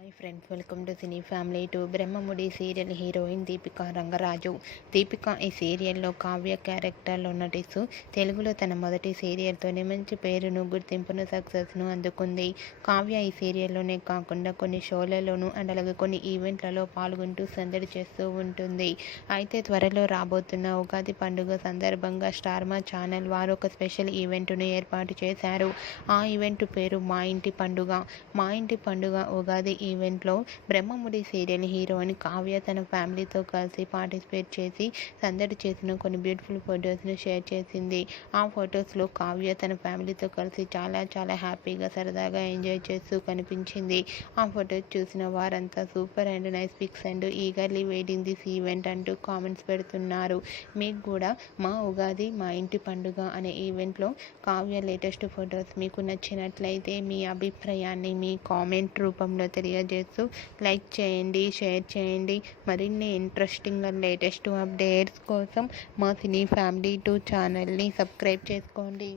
Hi friends, welcome to cine family two. Brahmamudi serial heroine Deepika Rangaraju. Deepika ఈ సీరియల్లో కావ్య క్యారెక్టర్లో నటిస్తూ తెలుగులో తన మొదటి సీరియల్తోనే మంచి పేరును, గుర్తింపును, సక్సెస్ను అందుకుంది. కావ్య ఈ సీరియల్లోనే కాకుండా కొన్ని షోలలోనూ అలాగే కొన్ని ఈవెంట్లలో పాల్గొంటూ సందడి చేస్తూ ఉంటుంది. అయితే త్వరలో రాబోతున్న ఉగాది పండుగ సందర్భంగా స్టార్ మా ఛానల్ వారు ఒక స్పెషల్ ఈవెంట్ను ఏర్పాటు చేశారు. ఆ ఈవెంట్ పేరు మా ఇంటి పండుగ. మా ఇంటి పండుగ ఉగాది ఈవెంట్లో బ్రహ్మముడి సీరియల్ హీరోయిన్ కావ్య తన ఫ్యామిలీతో కలిసి పార్టిసిపేట్ చేసి సందడి చేసిన కొన్ని బ్యూటిఫుల్ ఫొటోస్ను షేర్ చేసింది. ఆ ఫొటోస్లో కావ్య తన ఫ్యామిలీతో కలిసి చాలా హ్యాపీగా సరదాగా ఎంజాయ్ చేస్తూ కనిపించింది. ఆ ఫొటోస్ చూసిన వారంతా super and nice pics and eagerly waiting this event అంటూ కామెంట్స్ పెడుతున్నారు. మీకు కూడా మా ఉగాది మా ఇంటి పండుగ అనే ఈవెంట్లో కావ్య లేటెస్ట్ ఫొటోస్ మీకు నచ్చినట్లయితే మీ అభిప్రాయాన్ని మీ కామెంట్ రూపంలో తెలియజేస్తూ లైక్ చేయండి, షేర్ చేయండి. మరిన్ని ఇంట్రెస్టింగ్ అండ్ లేటెస్ట్ అప్డేట్స్ కోసం మా సినీ ఫ్యామిలీ 2 ఛానల్ని సబ్స్క్రైబ్ చేసుకోండి.